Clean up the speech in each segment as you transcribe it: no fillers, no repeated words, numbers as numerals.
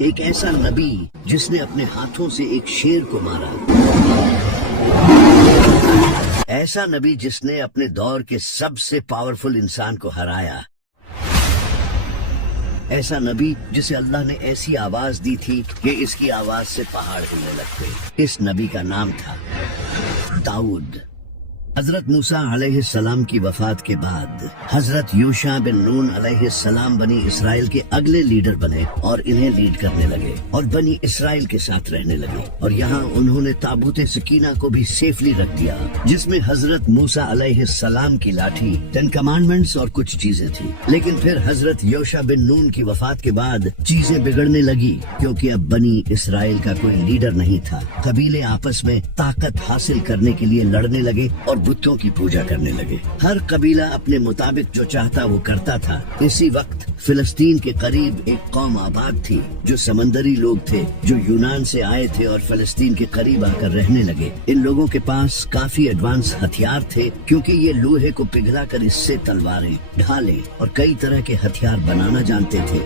ایک ایسا نبی جس نے اپنے ہاتھوں سے ایک شیر کو مارا، ایسا نبی جس نے اپنے دور کے سب سے پاورفل انسان کو ہرایا، ایسا نبی جسے اللہ نے ایسی آواز دی تھی کہ اس کی آواز سے پہاڑ ہلنے لگتے۔ اس نبی کا نام تھا داؤد۔ حضرت موسیٰ علیہ السلام کی وفات کے بعد حضرت یوشع بن نون علیہ السلام بنی اسرائیل کے اگلے لیڈر بنے اور انہیں لیڈ کرنے لگے اور بنی اسرائیل کے ساتھ رہنے لگے، اور یہاں انہوں نے تابوت سکینہ کو بھی سیفلی رکھ دیا، جس میں حضرت موسیٰ علیہ السلام کی لاٹھی، 10 کمانڈمنٹس اور کچھ چیزیں تھیں۔ لیکن پھر حضرت یوشع بن نون کی وفات کے بعد چیزیں بگڑنے لگی، کیونکہ اب بنی اسرائیل کا کوئی لیڈر نہیں تھا۔ قبیلے آپس میں طاقت حاصل کرنے کے لیے لڑنے لگے اور بتوں کی پوجا کرنے لگے۔ ہر قبیلہ اپنے مطابق جو چاہتا وہ کرتا تھا۔ اسی وقت فلسطین کے قریب ایک قوم آباد تھی جو سمندری لوگ تھے، جو یونان سے آئے تھے اور فلسطین کے قریب آ کر رہنے لگے۔ ان لوگوں کے پاس کافی ایڈوانس ہتھیار تھے، کیونکہ یہ لوہے کو پگھلا کر اس سے تلواریں، ڈھالیں اور کئی طرح کے ہتھیار بنانا جانتے تھے،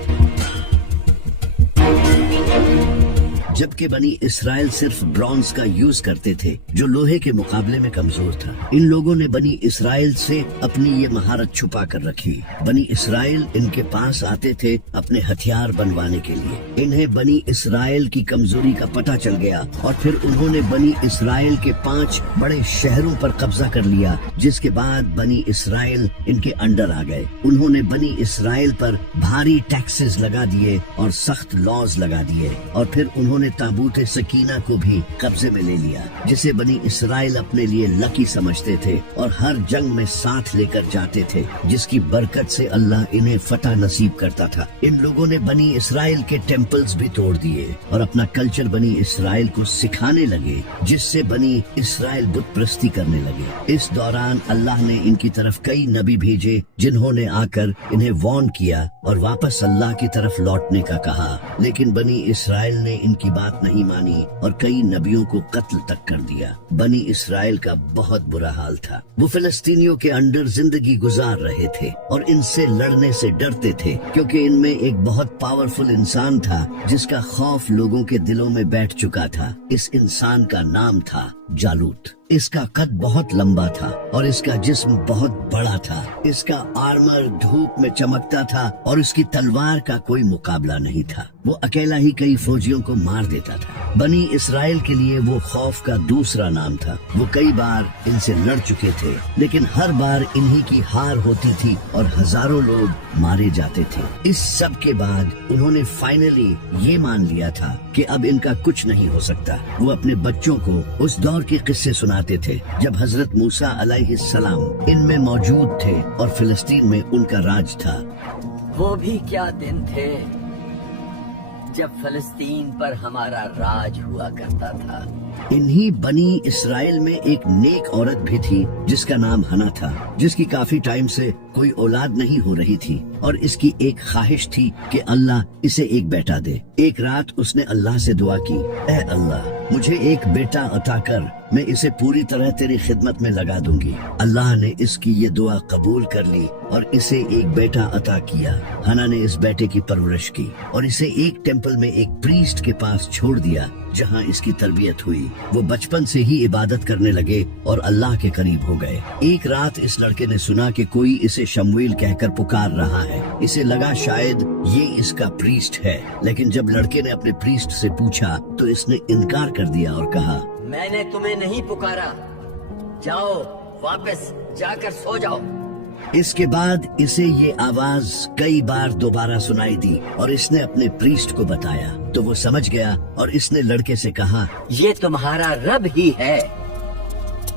جبکہ بنی اسرائیل صرف برونز کا یوز کرتے تھے، جو لوہے کے مقابلے میں کمزور تھا۔ ان لوگوں نے بنی اسرائیل سے اپنی یہ مہارت چھپا کر رکھی۔ بنی اسرائیل ان کے پاس آتے تھے اپنے ہتھیار بنوانے کے لیے۔ انہیں بنی اسرائیل کی کمزوری کا پتہ چل گیا، اور پھر انہوں نے بنی اسرائیل کے 5 بڑے شہروں پر قبضہ کر لیا، جس کے بعد بنی اسرائیل ان کے انڈر آ گئے۔ انہوں نے بنی اسرائیل پر بھاری ٹیکسز لگا دیے اور سخت لاز لگا دیے، اور پھر انہوں نے تابوت سکینہ کو بھی قبضے میں لے لیا، جسے بنی اسرائیل اپنے لیے لکی سمجھتے تھے اور ہر جنگ میں ساتھ لے کر جاتے تھے، جس کی برکت سے اللہ انہیں فتح نصیب کرتا تھا۔ ان لوگوں نے بنی اسرائیل کے ٹیمپلز بھی توڑ دیے اور اپنا کلچر بنی اسرائیل کو سکھانے لگے، جس سے بنی اسرائیل بت پرستی کرنے لگے۔ اس دوران اللہ نے ان کی طرف کئی نبی بھیجے، جنہوں نے آ کر انہیں وارن کیا اور واپس اللہ کی طرف لوٹنے کا کہا، لیکن بنی اسرائیل نے ان کی بات نہیں مانی اور کئی نبیوں کو قتل تک کر دیا۔ بنی اسرائیل کا بہت برا حال تھا۔ وہ فلسطینیوں کے انڈر زندگی گزار رہے تھے اور ان سے لڑنے سے ڈرتے تھے، کیونکہ ان میں ایک بہت پاورفل انسان تھا جس کا خوف لوگوں کے دلوں میں بیٹھ چکا تھا۔ اس انسان کا نام تھا جالوت۔ اس کا قد بہت لمبا تھا اور اس کا جسم بہت بڑا تھا۔ اس کا آرمر دھوپ میں چمکتا تھا اور اس کی تلوار کا کوئی مقابلہ نہیں تھا۔ وہ اکیلا ہی کئی فوجیوں کو مار دیتا تھا۔ بنی اسرائیل کے لیے وہ خوف کا دوسرا نام تھا۔ وہ کئی بار ان سے لڑ چکے تھے، لیکن ہر بار انہی کی ہار ہوتی تھی اور ہزاروں لوگ مارے جاتے تھے۔ اس سب کے بعد انہوں نے فائنلی یہ مان لیا تھا کہ اب ان کا کچھ نہیں ہو سکتا۔ وہ اپنے بچوں کو اس دور کے قصے سناتے تھے جب حضرت موسیٰ علیہ السلام ان میں موجود تھے اور فلسطین میں ان کا راج تھا۔ وہ بھی کیا دن تھے جب فلسطین پر ہمارا راج ہوا کرتا تھا۔ انہی بنی اسرائیل میں ایک نیک عورت بھی تھی جس کا نام حنا تھا، جس کی کافی ٹائم سے کوئی اولاد نہیں ہو رہی تھی، اور اس کی ایک خواہش تھی کہ اللہ اسے ایک بیٹا دے۔ ایک رات اس نے اللہ سے دعا کی، اے اللہ مجھے ایک بیٹا عطا کر، میں اسے پوری طرح تیری خدمت میں لگا دوں گی۔ اللہ نے اس کی یہ دعا قبول کر لی اور اسے ایک بیٹا عطا کیا۔ حنا نے اس بیٹے کی پرورش کی اور اسے ایک ٹیمپل میں ایک پریسٹ کے پاس چھوڑ دیا، جہاں اس کی تربیت ہوئی۔ وہ بچپن سے ہی عبادت کرنے لگے اور اللہ کے قریب ہو گئے۔ ایک رات اس لڑکے نے سنا کہ کوئی اسے شمویل کہہ کر پکار رہا ہے۔ اسے لگا شاید یہ اس کا پریسٹ ہے، لیکن جب لڑکے نے اپنے پریسٹ سے پوچھا تو اس نے انکار کر دیا اور کہا، میں نے تمہیں نہیں پکارا، جاؤ واپس جا کر سو جاؤ۔ اس کے بعد اسے یہ آواز کئی بار دوبارہ سنائی دی اور اس نے اپنے پریسٹ کو بتایا تو وہ سمجھ گیا، اور اس نے لڑکے سے کہا، یہ تمہارا رب ہی ہے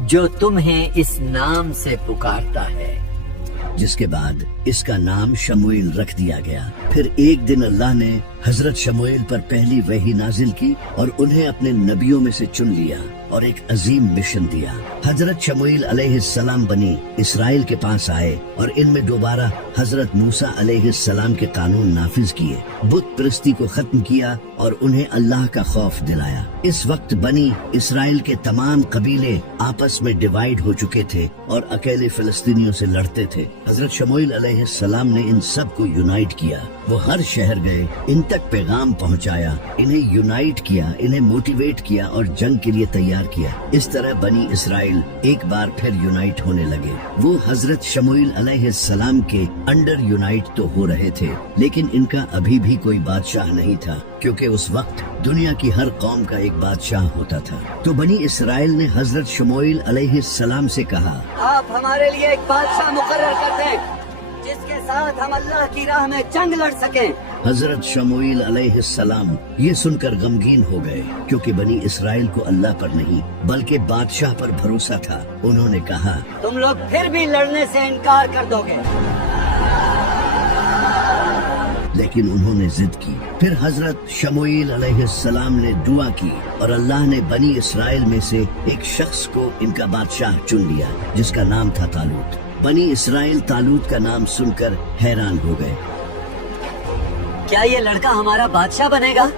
جو تمہیں اس نام سے پکارتا ہے۔ جس کے بعد اس کا نام شمویل رکھ دیا گیا۔ پھر ایک دن اللہ نے حضرت شمویل پر پہلی وحی نازل کی اور انہیں اپنے نبیوں میں سے چن لیا اور ایک عظیم مشن دیا۔ حضرت شمویل علیہ السلام بنی اسرائیل کے پاس آئے اور ان میں دوبارہ حضرت موسیٰ علیہ السلام کے قانون نافذ کیے، بت پرستی کو ختم کیا اور انہیں اللہ کا خوف دلایا۔ اس وقت بنی اسرائیل کے تمام قبیلے آپس میں ڈیوائیڈ ہو چکے تھے اور اکیلے فلسطینیوں سے لڑتے تھے۔ حضرت شمویل علیہ السلام نے ان سب کو یونائٹ کیا۔ وہ ہر شہر گئے، ان तक पैगाम पहुंचाया, इन्हें यूनाइट किया, इन्हें मोटिवेट किया और जंग के लिए तैयार किया। इस तरह बनी इसराइल एक बार फिर यूनाइट होने लगे। वो हजरत शमूएल अलैहिस्सलाम के अंडर यूनाइट तो हो रहे थे, लेकिन इनका अभी भी कोई बादशाह नहीं था, क्योंकि उस वक्त दुनिया की हर कौम का एक बादशाह होता था। तो बनी इसराइल ने हजरत शमूएल अलैहिस्सलाम से कहा, आप हमारे लिए एक बादशाह मुकर्रर कर दें जिसके साथ हम अल्लाह की राह में जंग लड़ सकें। हजरत शमूएल अलैहिस्सलाम ये सुनकर गमगीन हो गए, क्योंकि बनी इसराइल को अल्लाह पर नहीं बल्कि बादशाह पर भरोसा था। उन्होंने कहा, तुम लोग फिर भी लड़ने से इनकार कर दोगे। लेकिन उन्होंने जिद की। फिर हजरत शमूएल अलैहिस्सलाम ने दुआ की और अल्लाह ने बनी इसराइल में से एक शख्स को इनका बादशाह चुन लिया, जिसका नाम था तालूत। बनी इसराइल तालूत का नाम सुनकर हैरान हो गए, क्या ये लड़का हमारा बादशाह बनेगा?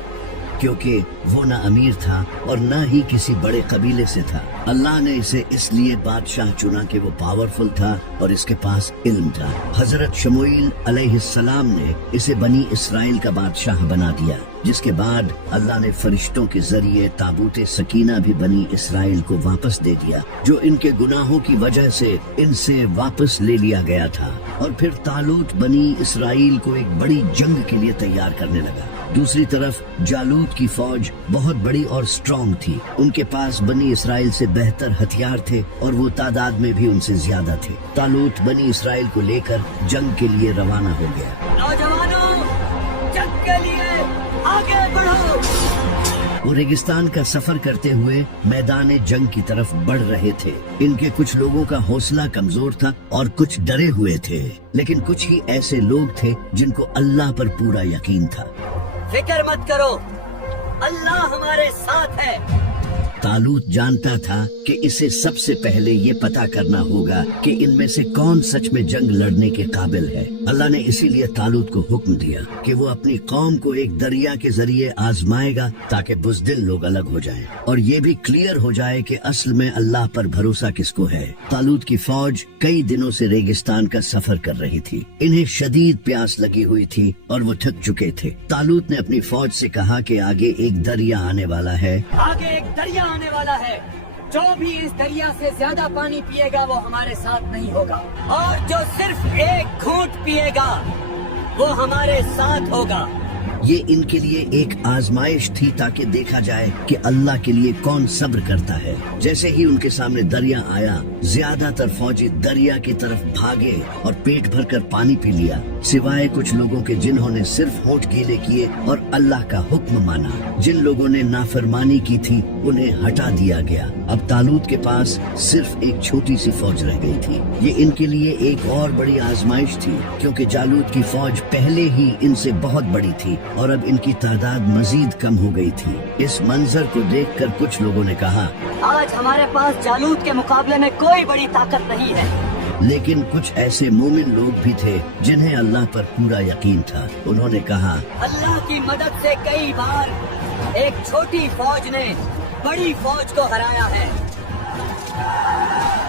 क्योंकि वो न अमीर था और न ही किसी बड़े कबीले से था। अल्लाह ने इसे इसलिए बादशाह चुना कि वो पावरफुल था और इसके पास इल्म था। हजरत शमूएल अलैहिस्सलाम ने इसे बनी इसराइल का बादशाह बना दिया, जिसके बाद अल्लाह ने फरिश्तों के जरिए ताबूत सकीना भी बनी इसराइल को वापस दे दिया, जो इनके गुनाहों की वजह से इनसे वापस ले लिया गया था। और फिर तालूत बनी इसराइल को एक बड़ी जंग के लिए तैयार करने लगा। दूसरी तरफ जालूत की फौज बहुत बड़ी और स्ट्रांग थी। उनके पास बनी इसराइल से बेहतर हथियार थे और वो तादाद में भी उनसे ज्यादा थे। तालूत बनी इसराइल को लेकर जंग के लिए रवाना हो गया। नौजवानों, जंग के लिए आगे बढ़ो। वो रेगिस्तान का सफर करते हुए मैदान जंग की तरफ बढ़ रहे थे। इनके कुछ लोगों का हौसला कमजोर था और कुछ डरे हुए थे, लेकिन कुछ ही ऐसे लोग थे जिनको अल्लाह पर पूरा यकीन था। फिक्र मत करो, अल्लाह हमारे साथ है। तालूत जानता था कि इसे सबसे पहले ये पता करना होगा कि इनमें से कौन सच में जंग लड़ने के काबिल है। अल्लाह ने इसीलिए तालूत को हुक्म दिया कि वो अपनी कौम को एक दरिया के जरिए आजमाएगा, ताकि बुज़दिल लोग अलग हो जाएं और ये भी क्लियर हो जाए कि असल में अल्लाह पर भरोसा किसको है। तालूत की फौज कई दिनों से रेगिस्तान का सफर कर रही थी। इन्हें शदीद प्यास लगी हुई थी और वो थक चुके थे। तालूत ने अपनी फौज से कहा कि आगे एक दरिया आने वाला है, आगे एक दरिया आने वाला है। जो भी इस दरिया से ज्यादा पानी पिएगा वो हमारे साथ नहीं होगा, और जो सिर्फ एक घूंट पिएगा वो हमारे साथ होगा। ये इनके लिए एक आजमाइश थी, ताकि देखा जाए कि अल्लाह के लिए कौन सब्र करता है। जैसे ही उनके सामने दरिया आया, ज्यादातर फौजी दरिया की तरफ भागे और पेट भरकर पानी पी लिया, सिवाय कुछ लोगों के जिन्होंने सिर्फ होंठ गीले किए और अल्लाह का हुक्म माना। जिन लोगों ने नाफरमानी की थी उन्हें हटा दिया गया। अब तालूत के पास सिर्फ एक छोटी सी फौज रह गई थी। ये इनके लिए एक और बड़ी आजमाइश थी, क्योंकि जालूत की फौज पहले ही इनसे बहुत बड़ी थी और अब इनकी तादाद मजीद कम हो गई थी। इस मंजर को देखकर कुछ लोगों ने कहा, आज हमारे पास जालूत के मुकाबले में कोई बड़ी ताकत नहीं है। लेकिन कुछ ऐसे मोमिन लोग भी थे जिन्हें अल्लाह पर पूरा यकीन था। उन्होंने कहा, अल्लाह की मदद से कई बार एक छोटी फौज ने बड़ी फौज को हराया है।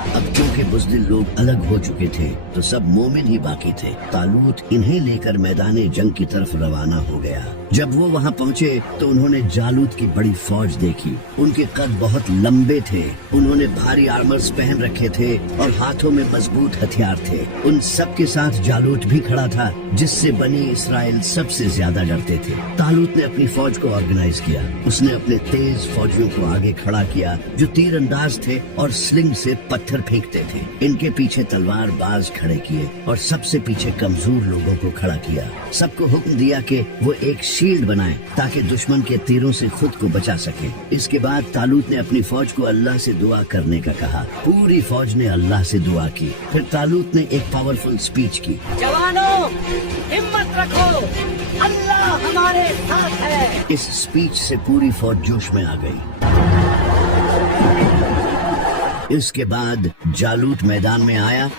अब क्योंकि बुज़दिल लोग अलग हो चुके थे तो सब मोमिन ही बाकी थे। तालूत इन्हें लेकर मैदान जंग की तरफ रवाना हो गया। जब वो वहाँ पहुँचे तो उन्होंने जालूत की बड़ी फौज देखी। उनके कद बहुत लंबे थे, उन्होंने भारी आर्मर्स पहन रखे थे और हाथों में मजबूत हथियार थे। उन सब के साथ जालूत भी खड़ा था, जिससे बनी इसराइल सबसे ज्यादा डरते थे। तालूत ने अपनी फौज को ऑर्गेनाइज किया। उसने अपने तेज फौजियों को आगे खड़ा किया, जो तीर अंदाज थे और स्लिंग से पत्थर फेंकते थे। इनके पीछे तलवार बाज खड़े किए और सबसे पीछे कमजोर लोगों को खड़ा किया। सबको हुक्म दिया कि वो एक शील्ड बनाएं, ताकि दुश्मन के तीरों से खुद को बचा सके। इसके बाद तालूत ने अपनी फौज को अल्लाह से दुआ करने का कहा। पूरी फौज ने अल्लाह से दुआ की। फिर तालूत ने एक पावरफुल स्पीच की। जवानों, हिम्मत रखो, अल्लाह हमारे साथ है। इस स्पीच से पूरी फौज जोश में आ गई। इसके बाद जालूत मैदान में आया।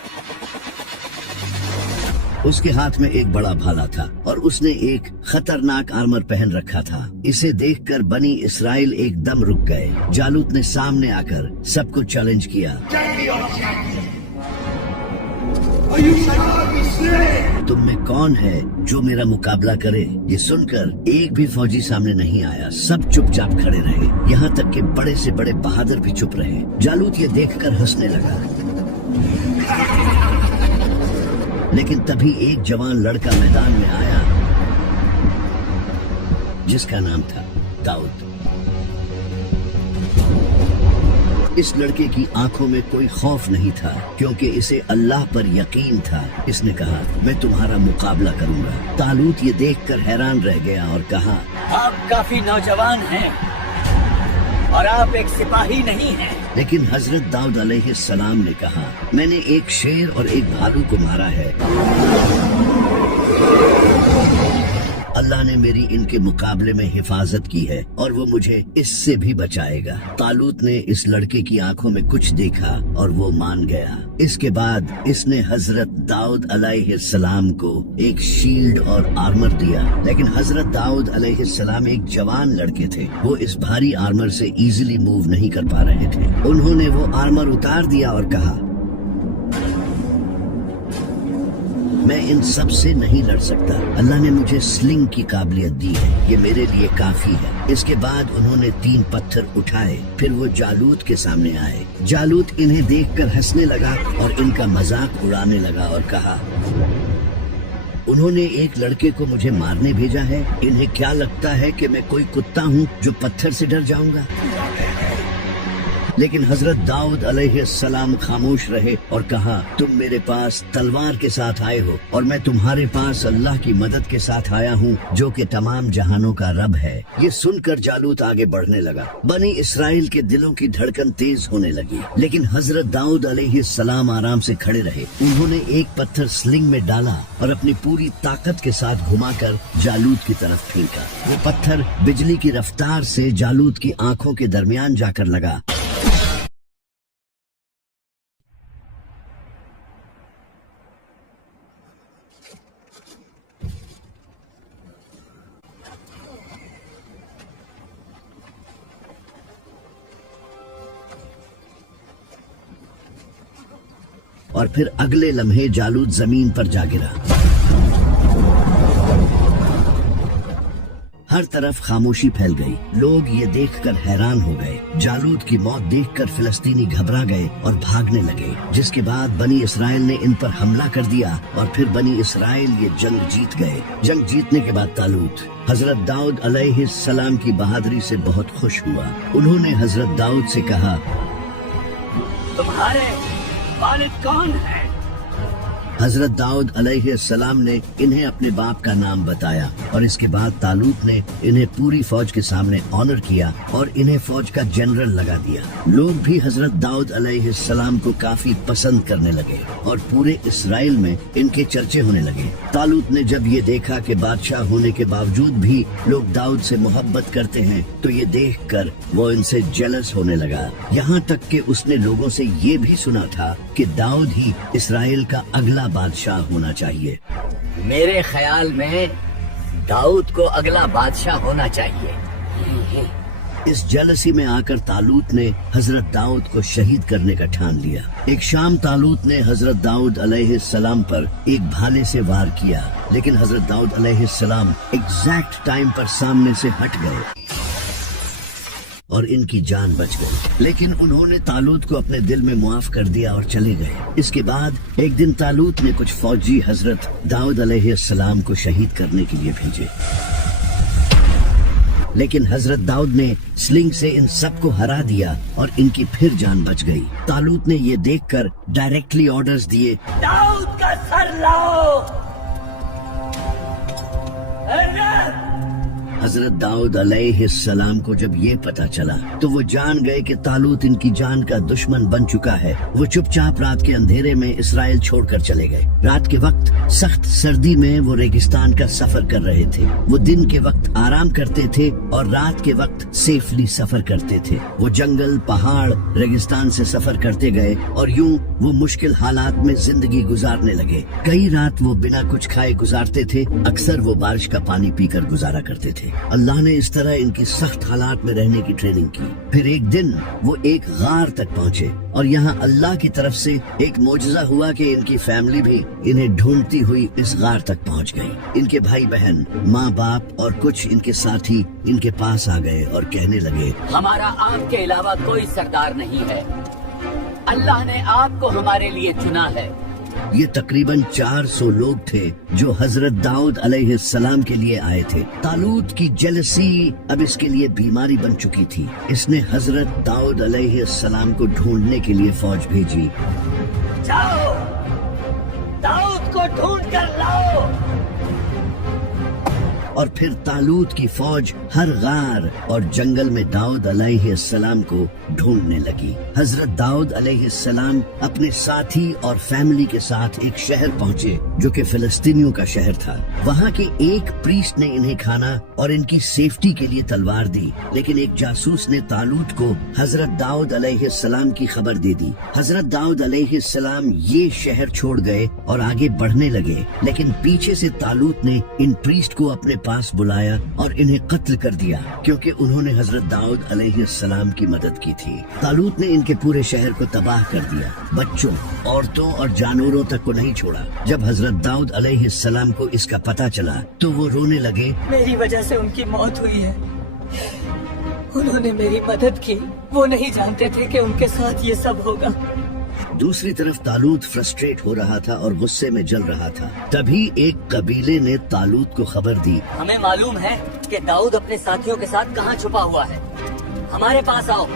उसके हाथ में एक बड़ा भाला था और उसने एक खतरनाक आर्मर पहन रखा था। इसे देखकर बनी इसराइल एकदम रुक गए। जालूत ने सामने आकर सबको चैलेंज किया। or you shall be slain. तुम में कौन है जो मेरा मुकाबला करे? ये सुनकर एक भी फौजी सामने नहीं आया। सब चुपचाप खड़े रहे, यहाँ तक कि बड़े से बड़े बहादुर भी चुप रहे। जालूत ये देखकर हंसने लगा, लेकिन तभी एक जवान लड़का मैदान में आया जिसका नाम था दाऊद। इस लड़के की आंखों में कोई खौफ नहीं था, क्योंकि इसे अल्लाह पर यकीन था। इसने कहा, मैं तुम्हारा मुकाबला करूंगा। तालूत ये देखकर हैरान रह गया और कहा, आप काफी नौजवान हैं और आप एक सिपाही नहीं हैं। लेकिन हजरत दाऊद अलैहिस्सलाम ने कहा, मैंने एक शेर और एक भालू को मारा है। अल्लाह ने मेरी इनके मुकाबले में हिफाजत की है और वो मुझे इससे भी बचाएगा। तालूत ने इस लड़के की आंखों में कुछ देखा और वो मान गया। इसके बाद इसने हजरत दाऊद अलैहिस्सलाम को एक शील्ड और आर्मर दिया। लेकिन हजरत दाऊद अलैहिस्सलाम एक जवान लड़के थे, वो इस भारी आर्मर से इजीली मूव नहीं कर पा रहे थे। उन्होंने वो आर्मर उतार दिया और कहा, मैं इन सब से नहीं लड़ सकता। अल्लाह ने मुझे स्लिंग की काबिलियत दी है, ये मेरे लिए काफी है। इसके बाद उन्होंने 3 पत्थर उठाए, फिर वो जालूत के सामने आए। जालूत इन्हें देखकर हंसने लगा और इनका मजाक उड़ाने लगा और कहा, उन्होंने एक लड़के को मुझे मारने भेजा है। इन्हें क्या लगता है कि मैं कोई कुत्ता हूँ जो पत्थर से डर जाऊंगा? लेकिन हजरत दाऊद अलैहिस्सलाम खामोश रहे और कहा, तुम मेरे पास तलवार के साथ आए हो और मैं तुम्हारे पास अल्लाह की मदद के साथ आया हूँ, जो कि तमाम जहानों का रब है। ये सुनकर जालूत आगे बढ़ने लगा। बनी इसराइल के दिलों की धड़कन तेज होने लगी, लेकिन हजरत दाऊद अलैहिस्सलाम आराम से खड़े रहे। उन्होंने एक पत्थर स्लिंग में डाला और अपनी पूरी ताकत के साथ घुमाकर जालूत की तरफ फेंका। वो पत्थर बिजली की रफ्तार से जालूत की आंखों के दरमियान जाकर लगा। और फिर अगले लम्हे जालूत जमीन पर जा गिरा। हर तरफ खामोशी फैल गई। लोग ये देखकर हैरान हो गए। जालूत की मौत देखकर फिलिस्तीनी घबरा गए और भागने लगे, जिसके बाद बनी इसराइल ने इन पर हमला कर दिया और फिर बनी इसराइल ये जंग जीत गए। जंग जीतने के बाद तालूत हजरत दाऊद अलैहिस्सलाम की बहादुरी से बहुत खुश हुआ। उन्होंने हजरत दाऊद से कहा, तुम्हारे वालिद कौन है? हजरत दाऊद अलैहिस्सलाम ने इन्हें अपने बाप का नाम बताया और इसके बाद तालूत ने इन्हें पूरी फौज के सामने ऑनर किया और इन्हें फौज का जनरल लगा दिया। लोग भी हजरत दाऊद अलैहिस्सलाम को काफी पसंद करने लगे और पूरे इसराइल में इनके चर्चे होने लगे। तालूत ने जब ये देखा कि बादशाह होने के बावजूद भी लोग दाऊद से मोहब्बत करते हैं, तो ये देखकर वो इनसे जेलस होने लगा। यहाँ तक कि उसने लोगों से ये भी सुना था कि दाऊद ही इसराइल का अगला बादशाह होना चाहिए। मेरे ख्याल में दाऊद को अगला बादशाह होना चाहिए। इस जेलसी में आकर तालूत ने हजरत दाऊद को शहीद करने का ठान लिया। एक शाम तालूत ने हजरत दाऊद अलैहिस्सलाम पर एक भाले से वार किया, लेकिन हजरत दाऊद अलैहिस्सलाम एग्जैक्ट टाइम पर सामने से हट गए और इनकी जान बच गई। लेकिन उन्होंने तालूत को अपने दिल में मुआफ कर दिया और चले गए। इसके बाद एक दिन तालूत ने कुछ फौजी हजरत दाऊद अलैहिस्सलाम को शहीद करने के लिए भेजे, लेकिन हजरत दाऊद ने स्लिंग से इन सबको हरा दिया और इनकी फिर जान बच गई। तालूत ने ये देखकर डायरेक्टली ऑर्डर्स दिए, दाऊद का सर लाओ। हजरत दाऊद अलैहिस्सलाम को जब ये पता चला तो वो जान गए कि तालूत इनकी जान का दुश्मन बन चुका है। वो चुपचाप रात के अंधेरे में इसराइल छोड़कर चले गए। रात के वक्त सख्त सर्दी में वो रेगिस्तान का सफर कर रहे थे। वो दिन के वक्त आराम करते थे और रात के वक्त सेफली सफर करते थे। वो जंगल, पहाड़, रेगिस्तान से सफर करते गए और यूं वो मुश्किल हालात में जिंदगी गुजारने लगे। कई रात वो बिना कुछ खाए गुजारते थे। अक्सर वो बारिश का पानी पीकर गुजारा करते थे। थे। अल्लाह ने इस तरह इनकी सख्त हालात में रहने की ट्रेनिंग की। फिर एक दिन वो एक गार तक पहुँचे और यहाँ अल्लाह की तरफ से एक मोजज़ा हुआ कि इनकी फैमिली भी इन्हें ढूंढती हुई इस गार तक पहुँच गई। इनके भाई बहन, माँ बाप और कुछ इनके साथी इनके पास आ गए और कहने लगे, हमारा आपके अलावा कोई सरदार नहीं है, अल्लाह ने आपको हमारे लिए चुना है। ये तकरीबन 400 लोग थे जो हजरत दाऊद अलैहिस्सलाम के लिए आए थे। तालूत की जेलसी अब इसके लिए बीमारी बन चुकी थी। इसने हजरत दाऊद अलैहिस्सलाम को ढूंढने के लिए फौज भेजी। जाओ, दाऊद को ढूंढ कर लाओ। और फिर तालूत की फौज हर गार और जंगल में दाऊद अलैहिस्सलाम को ढूंढने लगी। हजरत दाऊद अलैहिस्सलाम अपने साथी और फैमिली के साथ एक शहर पहुँचे जो कि फिलिस्तीनियों का शहर था। वहाँ के एक प्रीस्ट ने इन्हें खाना और इनकी सेफ्टी के लिए तलवार दी, लेकिन एक जासूस ने तालूत को हजरत दाऊद अलैहिस्सलाम की खबर दे दी। हजरत दाऊद अलैहिस्सलाम ये शहर छोड़ गए और आगे बढ़ने लगे, लेकिन पीछे से तालूत ने इन प्रीस्ट को अपने पास बुलाया और इन्हें कत्ल कर दिया क्योंकि उन्होंने हजरत दाऊद अलैहिस्सलाम की मदद की थी। तालूत ने इनके पूरे शहर को तबाह कर दिया, बच्चों, औरतों और जानवरों तक को नहीं छोड़ा। जब हजरत दाऊद अलैहिस्सलाम को इसका पता चला तो वो रोने लगे, मेरी वजह से उनकी मौत हुई है, उन्होंने मेरी मदद की, वो नहीं जानते थे कि उनके साथ ये सब होगा। दूसरी तरफ तालूत फ्रस्ट्रेट हो रहा था और गुस्से में जल रहा था। तभी एक कबीले ने तालूत को खबर दी, हमें मालूम है कि दाऊद अपने साथियों के साथ कहाँ छुपा हुआ है, हमारे पास आओ,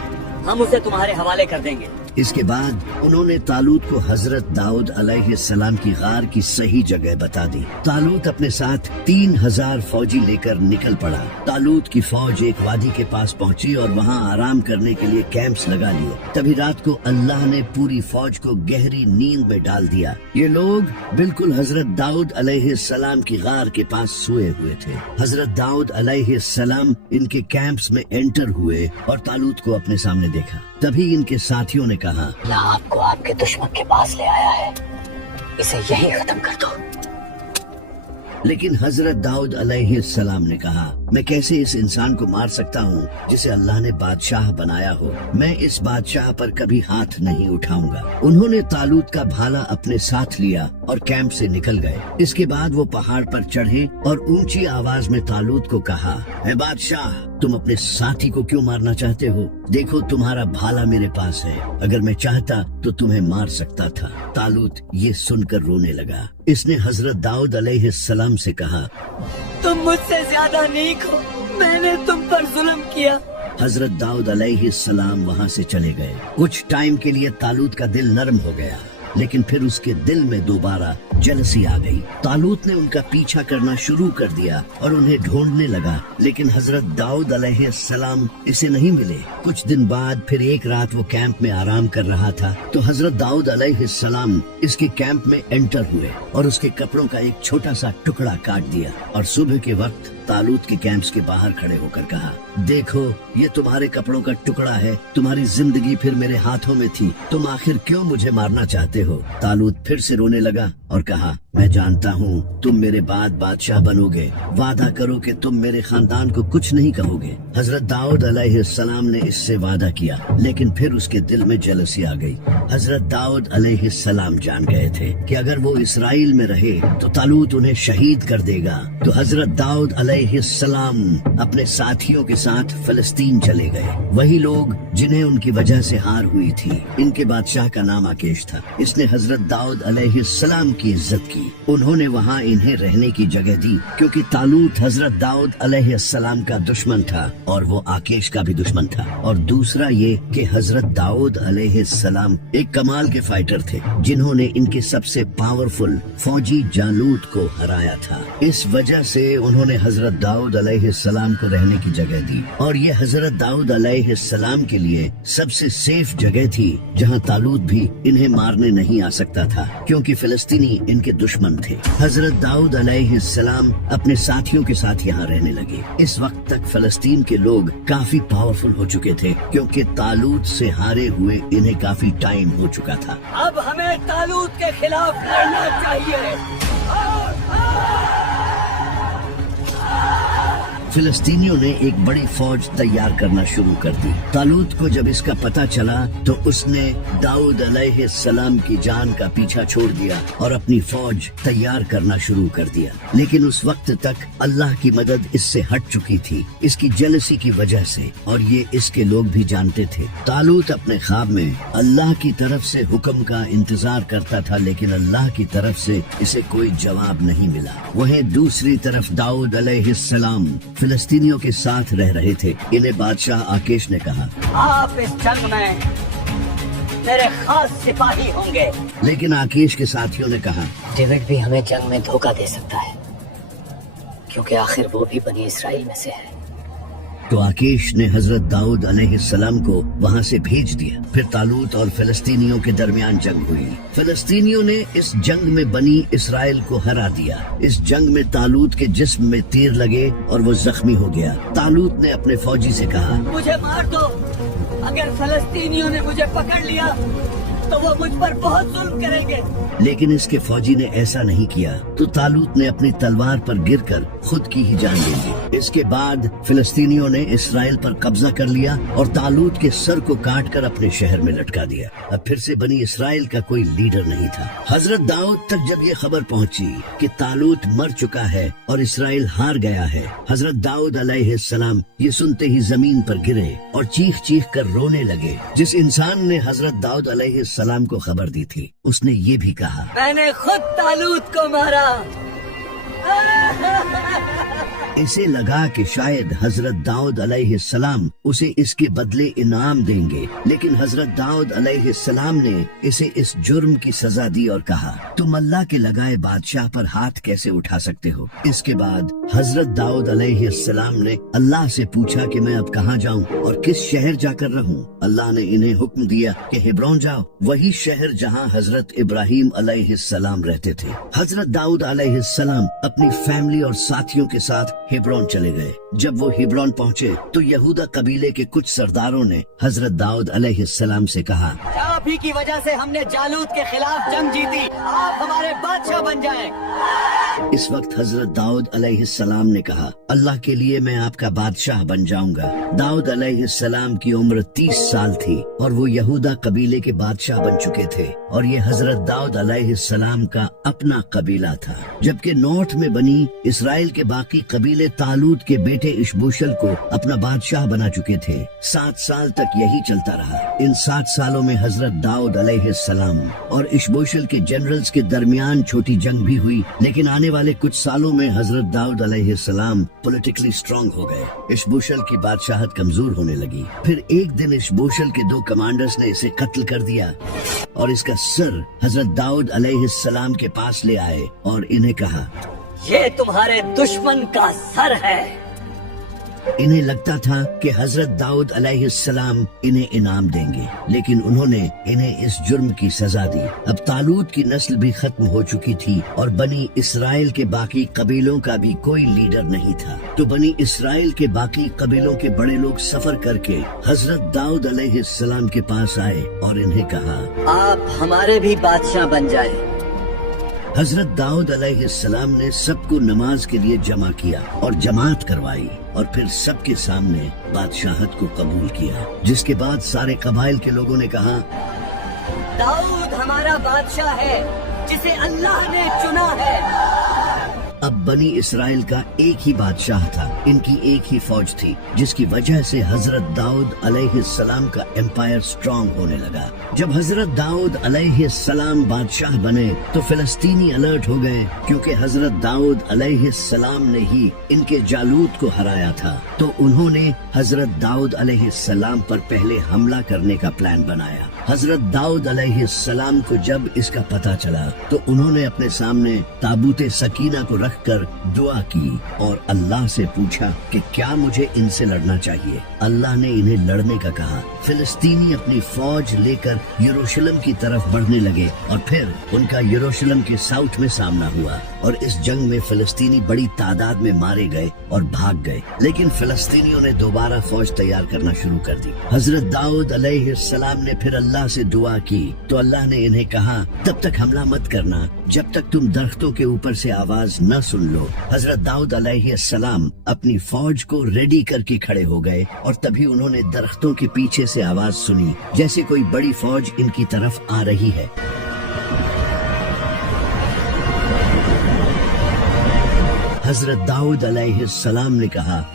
हम उसे तुम्हारे हवाले कर देंगे। इसके बाद उन्होंने तालूत को हजरत दाऊद अलैहिस्सलाम की गार की सही जगह बता दी। तालूत अपने साथ 3000 फौजी लेकर निकल पड़ा। तालूत की फौज एक वादी के पास पहुंची और वहां आराम करने के लिए कैंप्स लगा लिए। तभी रात को अल्लाह ने पूरी फौज को गहरी नींद में डाल दिया। ये लोग बिल्कुल हजरत दाऊद अलैहिस्सलाम की गार के पास सोए हुए थे। हजरत दाऊद अलैहिस्सलाम इनके कैंप्स में एंटर हुए और तालूत को अपने सामने देखा। तभी इनके साथियों ने कहा, अल्लाह आपको आपके दुश्मन के पास ले आया है, इसे यहीं खत्म कर दो। लेकिन हजरत दाऊद अलैहिस्सलाम ने कहा, मैं कैसे इस इंसान को मार सकता हूँ जिसे अल्लाह ने बादशाह बनाया हो। मैं इस बादशाह पर कभी हाथ नहीं उठाऊंगा। उन्होंने तालूत का भाला अपने साथ लिया और कैंप से निकल गए। इसके बाद वो पहाड़ पर चढ़े और ऊंची आवाज में तालूत को कहा, ऐ बादशाह, तुम अपने साथी को क्यों मारना चाहते हो? देखो, तुम्हारा भाला मेरे पास है, अगर मैं चाहता तो तुम्हें मार सकता था। तालूत ये सुनकर रोने लगा। इसने हजरत दाऊद अलैहिस्सलाम से कहा, तुम मुझसे ज्यादा नेक हो, मैंने तुम पर जुल्म किया। हजरत दाऊद अलैहिस्सलाम वहाँ से चले गए। कुछ टाइम के लिए तालूत का दिल नरम हो गया, लेकिन फिर उसके दिल में दोबारा जेलसी आ गई। तालूत ने उनका पीछा करना शुरू कर दिया और उन्हें ढूंढने लगा, लेकिन हजरत दाऊद अलैहिस्सलाम इसे नहीं मिले। कुछ दिन बाद फिर एक रात वो कैंप में आराम कर रहा था तो हजरत दाऊद अलैहिस्सलाम इसके कैंप में एंटर हुए और उसके कपड़ों का एक छोटा सा टुकड़ा काट दिया और सुबह के वक्त तालूत के कैंप्स के बाहर खड़े होकर कहा, देखो, ये तुम्हारे कपड़ों का टुकड़ा है, तुम्हारी जिंदगी फिर मेरे हाथों में थी, तुम आखिर क्यों मुझे मारना चाहते हो? तालूत फिर से रोने लगा और कहा, मैं जानता हूँ तुम मेरे बाद बादशाह बनोगे, वादा करो कि तुम मेरे खानदान को कुछ नहीं कहोगे। हजरत दाऊद अलैहिस्सलाम ने इससे वादा किया, लेकिन फिर उसके दिल में जेलसी आ गई। हजरत दाऊद अलैहिस्सलाम जान गए थे कि अगर वो इसराइल में रहे तो तालूत उन्हें शहीद कर देगा। तो हजरत दाऊद अलैहिस्सलाम अपने साथियों के साथ फिलिस्तीन चले गए। वही लोग जिन्हें उनकी वजह से हार हुई थी। इनके बादशाह का नाम आकेश था। इसने हजरत दाऊद अलैहिस्सलाम की इज्जत की। उन्होंने वहाँ इन्हें रहने की जगह दी क्योंकि तालूत हजरत दाऊद अलैहिस्सलाम का दुश्मन था और वो आकेश का भी दुश्मन था। और दूसरा ये कि हजरत दाऊद अलैहिस्सलाम एक कमाल के फाइटर थे जिन्होंने इनके सबसे पावरफुल फौजी जालूत को हराया था। इस वजह से उन्होंने हजरत दाऊद अलैहिस्सलाम को रहने की जगह दी और ये हजरत दाऊद अलैहिस्सलाम के लिए सबसे सेफ जगह थी जहाँ तालूत भी इन्हें मारने नहीं आ सकता था क्योंकि फिलिस्तीनी इनके दुश्मन थे। हजरत दाऊद अलैहिस्सलाम अपने साथियों के साथ यहाँ रहने लगे। इस वक्त तक फिलिस्तीन के लोग काफी पावरफुल हो चुके थे क्योंकि तालूत से हारे हुए इन्हें काफी टाइम हो चुका था। अब हमें तालूत के खिलाफ लड़ना चाहिए। फिलिस्तीनियों ने एक बड़ी फौज तैयार करना शुरू कर दी। तालूत को जब इसका पता चला तो उसने दाऊद अलैहिस्सलाम की जान का पीछा छोड़ दिया और अपनी फौज तैयार करना शुरू कर दिया। लेकिन उस वक्त तक अल्लाह की मदद इससे हट चुकी थी, इसकी जेलसी की वजह से, और ये इसके लोग भी जानते थे। तालूत अपने ख्वाब में अल्लाह की तरफ से हुक्म का इंतजार करता था, लेकिन अल्लाह की तरफ से इसे कोई जवाब नहीं मिला। वहीं दूसरी तरफ दाऊद अलैहिस्सलाम फिलिस्तीनियों के साथ रह रहे थे। इन्हें बादशाह आकेश ने कहा, आप इस जंग में मेरे खास सिपाही होंगे। लेकिन आकेश के साथियों ने कहा, डेविड भी हमें जंग में धोखा दे सकता है, क्योंकि आखिर वो भी बनी इसराइल में से है। तो आकेश ने हजरत दाऊद अलैहिस्सलाम को वहाँ से भेज दिया। फिर तालूत और फिलिस्तीनियों के दरमियान जंग हुई। फिलिस्तीनियों ने इस जंग में बनी इसराइल को हरा दिया। इस जंग में तालूत के जिस्म में तीर लगे और वो जख्मी हो गया। तालूत ने अपने फौजी से कहा, मुझे मार दो, अगर फिलिस्तीनियों ने मुझे पकड़ लिया तो वो मुझ पर बहुत जुल्म करेंगे। लेकिन इसके फौजी ने ऐसा नहीं किया, तो तालूत ने अपनी तलवार पर गिरकर खुद की ही जान ले ली। इसके बाद फिलिस्तीनियों ने इसराइल पर कब्जा कर लिया और तालूत के सर को काटकर अपने शहर में लटका दिया। अब फिर से बनी इसराइल का कोई लीडर नहीं था। हजरत दाऊद तक जब ये खबर पहुंची कि तालूत मर चुका है और इसराइल हार गया है, हजरत दाऊद अलैहिस्सलाम ये सुनते ही जमीन पर गिरे और चीख चीख कर रोने लगे। जिस इंसान ने हजरत दाऊद अलैहिस्सलाम को खबर दी थी, उसने ये भी कहा, मैंने खुद तालूत को मारा। इसे लगा कि शायद हजरत दाऊद अलैहिस्सलाम उसे इसके बदले इनाम देंगे, लेकिन हजरत दाऊद अलैहिस्सलाम ने इसे इस जुर्म की सजा दी और कहा, तुम अल्लाह के लगाए बादशाह पर हाथ कैसे उठा सकते हो। इसके बाद हजरत दाऊद अलैहिस्सलाम ने अल्लाह से पूछा कि मैं अब कहाँ जाऊँ और किस शहर जाकर रहूँ। अल्लाह ने इन्हें हुक्म दिया कि हेब्रोन जाओ, वही शहर जहाँ हजरत इब्राहिम अलैहिस्सलाम रहते थे। हजरत दाऊद अलैहिस्सलाम अपनी फैमिली और साथियों के साथ हेब्रोन चले गए। जब वो हेब्रोन पहुँचे तो यहूदा कबीले के कुछ सरदारों ने हजरत दाऊद अलैहिस्सलाम से कहा, आप ही की वजह से हमने जालूत के खिलाफ जंग जीती, आप हमारे बादशाह बन जाएं। इस वक्त हजरत दाऊद अलैहिस्सलाम ने कहा, अल्लाह के लिए मैं आपका बादशाह बन जाऊंगा। दाऊद अलैहिस्सलाम की उम्र 30 साल थी और वो यहूदा कबीले के बादशाह बन चुके थे और ये हजरत दाऊद अलैहिस्सलाम का अपना कबीला था। जबकि नॉर्थ में बनी इसराइल के बाकी कबीले तालूत के बेटे इशबोशल को अपना बादशाह बना चुके थे। 7 साल तक यही चलता रहा। इन 7 सालों में हजरत दाऊद अलैहिस्सलाम और इशबोशल के जनरल्स के दरमियान छोटी जंग भी हुई, लेकिन आने वाले कुछ सालों में हजरत दाऊद अलैहिस्सलाम पॉलिटिकली स्ट्रांग हो गए। इशबोशल की बादशाहत कमजोर होने लगी। फिर एक दिन इशबोशल के 2 कमांडर्स ने इसे कत्ल कर दिया और इसका सर हजरत दाऊद अलैहिस्सलाम के पास ले आए और इन्हें कहा, ये तुम्हारे दुश्मन का सर है। इन्हें लगता था कि हजरत दाऊद अलैहिस्सलाम इन्हें इनाम देंगे, लेकिन उन्होंने इन्हें इस जुर्म की सजा दी। अब तालूत की नस्ल भी खत्म हो चुकी थी और बनी इसराइल के बाकी कबीलों का भी कोई लीडर नहीं था। तो बनी इसराइल के बाकी कबीलों के बड़े लोग सफर करके हजरत दाऊद अलैहिस्सलाम के पास आए और इन्हें कहा, आप हमारे भी बादशाह बन जाए। हजरत दाऊद अलैहिस्सलाम ने सबको नमाज के लिए जमा किया और जमात करवाई और फिर सबके सामने बादशाहत को कबूल किया। जिसके बाद सारे कबाइल के लोगों ने कहा, दाऊद हमारा बादशाह है जिसे अल्लाह ने चुना है। अब बनी इसराइल का एक ही बादशाह था, इनकी एक ही फौज थी, जिसकी वजह से हजरत दाऊद अलैहिस्सलाम का एम्पायर स्ट्रांग होने लगा। जब हजरत दाऊद अलैहिस्सलाम बादशाह बने तो फिलिस्तीनी अलर्ट हो गए, क्योंकि हजरत दाऊद अलैहिस्सलाम ने ही इनके जालूत को हराया था। तो उन्होंने हजरत दाऊद अलैहिस्सलाम पर पहले हमला करने का प्लान बनाया। हजरत दाऊद अलैहिस्सलाम को जब इसका पता चला तो उन्होंने अपने सामने ताबूत सकीना को रखकर दुआ की और अल्लाह से पूछा कि क्या मुझे इनसे लड़ना चाहिए। अल्लाह ने इन्हें लड़ने का कहा। फिलिस्तीनी अपनी फौज लेकर यरूशलेम की तरफ बढ़ने लगे और फिर उनका यरूशलेम के साउथ में सामना हुआ और इस जंग में फिलिस्तीनी बड़ी तादाद में मारे गए और भाग गए। लेकिन फिलिस्तीनियों ने दोबारा फौज तैयार करना शुरू कर दी। हजरत दाऊद अलैहिस्सलाम ने फिर अल्लाह से दुआ की तो अल्लाह ने इन्हें कहा, तब तक हमला मत करना जब तक तुम दरख्तों के ऊपर से आवाज न सुन लो। हजरत दाऊद अलैहिस्सलाम अपनी फौज को रेडी करके खड़े हो गए और तभी उन्होंने दरख्तों के पीछे से आवाज सुनी जैसे कोई बड़ी फौज इनकी तरफ आ रही है। हजरत दाऊद अलैहिस्सलाम ने कहा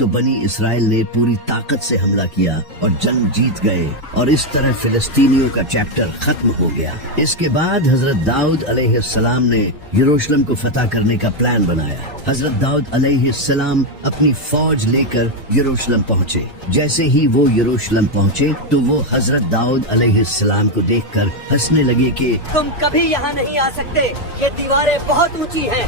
तो बनी इसराइल ने पूरी ताकत से हमला किया और जंग जीत गए और इस तरह फिलिस्तीनियों का चैप्टर खत्म हो गया। इसके बाद हजरत दाऊद अलैहिस्सलाम ने यरूशलेम को फतह करने का प्लान बनाया। हजरत दाऊद अलैहिस्सलाम अपनी फौज लेकर यरूशलेम पहुँचे। जैसे ही वो यरूशलेम पहुँचे तो वो हजरत दाऊद अलैहिस्सलाम को देखकर हंसने लगे कि तुम कभी यहाँ नहीं आ सकते, ये दीवारें बहुत ऊंची हैं।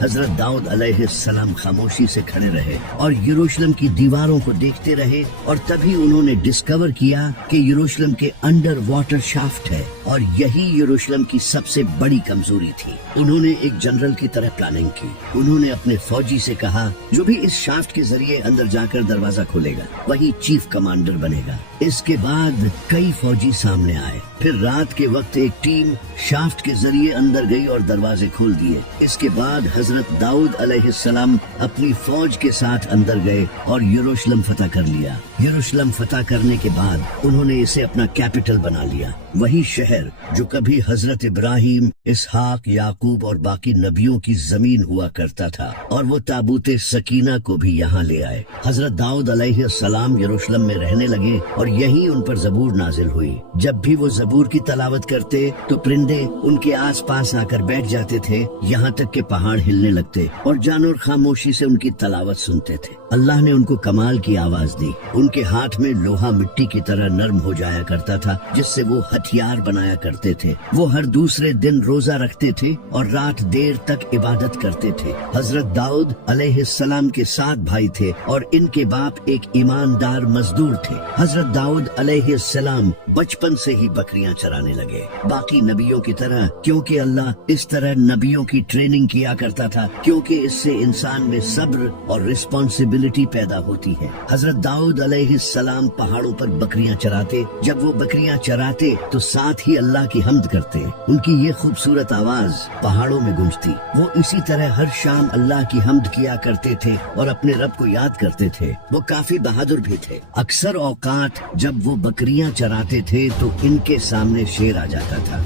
हजरत दाऊद अलैहिस्सलाम खामोशी से खड़े रहे और यरूशलेम की दीवारों को देखते रहे और तभी उन्होंने डिस्कवर किया कि यरूशलेम के अंडर वाटर शाफ्ट है और यही यरूशलेम की सबसे बड़ी कमजोरी थी। उन्होंने एक जनरल की तरह प्लानिंग की। उन्होंने अपने फौजी से कहा, जो भी इस शाफ्ट के जरिए अंदर जाकर दरवाजा खोलेगा वही चीफ कमांडर बनेगा। इसके बाद कई फौजी सामने आए। फिर रात के वक्त एक टीम शाफ्ट के जरिए अंदर गई और दरवाजे खोल दिए। इसके बाद हजरत दाऊद अलैहिस्सलाम अपनी फौज के साथ अंदर गए और यरूशलेम फतह कर लिया। यरूशलेम फतह करने के बाद उन्होंने इसे अपना कैपिटल बना लिया, वही शहर जो कभी हजरत इब्राहिम, इसहाक, याकूब और बाकी नबियों की जमीन हुआ करता था, और वो ताबूत सकीना को भी यहाँ ले आए। हजरत दाऊद अलैहिस्सलाम यरूशलेम में रहने लगे और यही उन पर ज़बूर नाजिल हुई। जब भी वो ज़बूर की तलावत करते तो परिंदे उनके आस पास आकर बैठ जाते थे, यहाँ तक के पहाड़ हिलने लगते और जानवर खामोशी से उनकी तलावत सुनते थे। अल्लाह ने उनको कमाल की आवाज दी। उनके हाथ में लोहा मिट्टी की तरह नरम हो जाया करता था, जिससे वो हथियार बनाया करते थे। वो हर दूसरे दिन रोजा रखते थे और रात देर तक इबादत करते थे। हजरत दाऊद अलैहिस्सलाम के 7 भाई थे और इनके बाप एक ईमानदार मजदूर थे। हजरत दाऊद अलैहिस्सलाम बचपन से ही बकरियां चराने लगे, बाकी नबियों की तरह, क्योंकि अल्लाह इस तरह नबियों की ट्रेनिंग किया करता था, क्योंकि इससे इंसान में सब्र और रिस्पॉन्सिबिलिटी पैदा होती है। हजरत दाऊद अलैहिस्सलाम पहाड़ों पर बकरियां चराते। जब वो बकरियां चराते तो साथ ही अल्लाह की हम्द करते। उनकी ये खूबसूरत आवाज पहाड़ों में गूंजती। वो इसी तरह हर शाम अल्लाह की हम्द किया करते थे और अपने रब को याद करते थे। वो काफी बहादुर भी थे। अक्सर औकात जब वो बकरियां चराते थे तो इनके सामने शेर आ जाता था।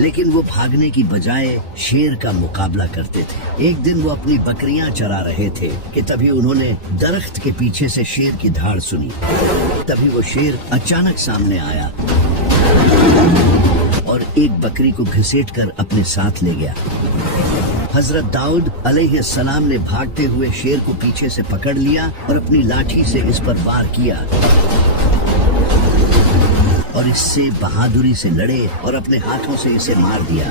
लेकिन वो भागने की बजाय शेर का मुकाबला करते थे। एक दिन वो अपनी बकरियां चरा रहे थे कि तभी उन्होंने दरख्त के पीछे से शेर की धाड़ सुनी। तभी वो शेर अचानक सामने आया और एक बकरी को घसीटकर अपने साथ ले गया। हजरत दाऊद अलैहिस्सलाम ने भागते हुए शेर को पीछे से पकड़ लिया और अपनी लाठी से इस पर वार किया और इससे बहादुरी से लड़े और अपने हाथों से इसे मार दिया।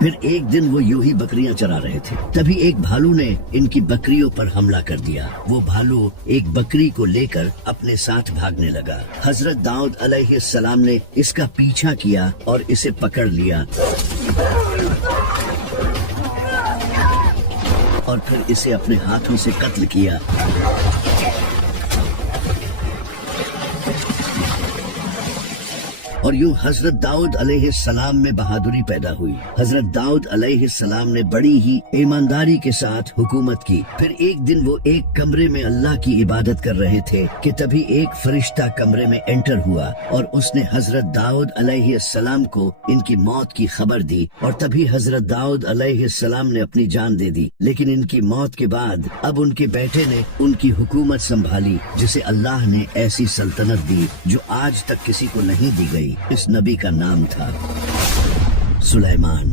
फिर एक दिन वो यूं ही बकरियां चरा रहे थे, तभी एक भालू ने इनकी बकरियों पर हमला कर दिया। वो भालू एक बकरी को लेकर अपने साथ भागने लगा। हजरत दाऊद अलैहिस्सलाम ने इसका पीछा किया और इसे पकड़ लिया और फिर इसे अपने हाथों से कत्ल किया। और यूं हजरत दाऊद अलैहिस्सलाम में बहादुरी पैदा हुई। हजरत दाऊद अलैहिस्सलाम ने बड़ी ही ईमानदारी के साथ हुकूमत की। फिर एक दिन वो एक कमरे में अल्लाह की इबादत कर रहे थे कि तभी एक फरिश्ता कमरे में एंटर हुआ और उसने हजरत दाऊद अलैहिस्सलाम को इनकी मौत की खबर दी। और तभी हजरत दाऊद अलैहिस्सलाम ने अपनी जान दे दी। लेकिन इनकी मौत के बाद अब उनके बेटे ने उनकी हुकूमत संभाली, जिसे अल्लाह ने ऐसी सल्तनत दी जो आज तक किसी को नहीं दी गई। इस नबी का नाम था सुलेमान।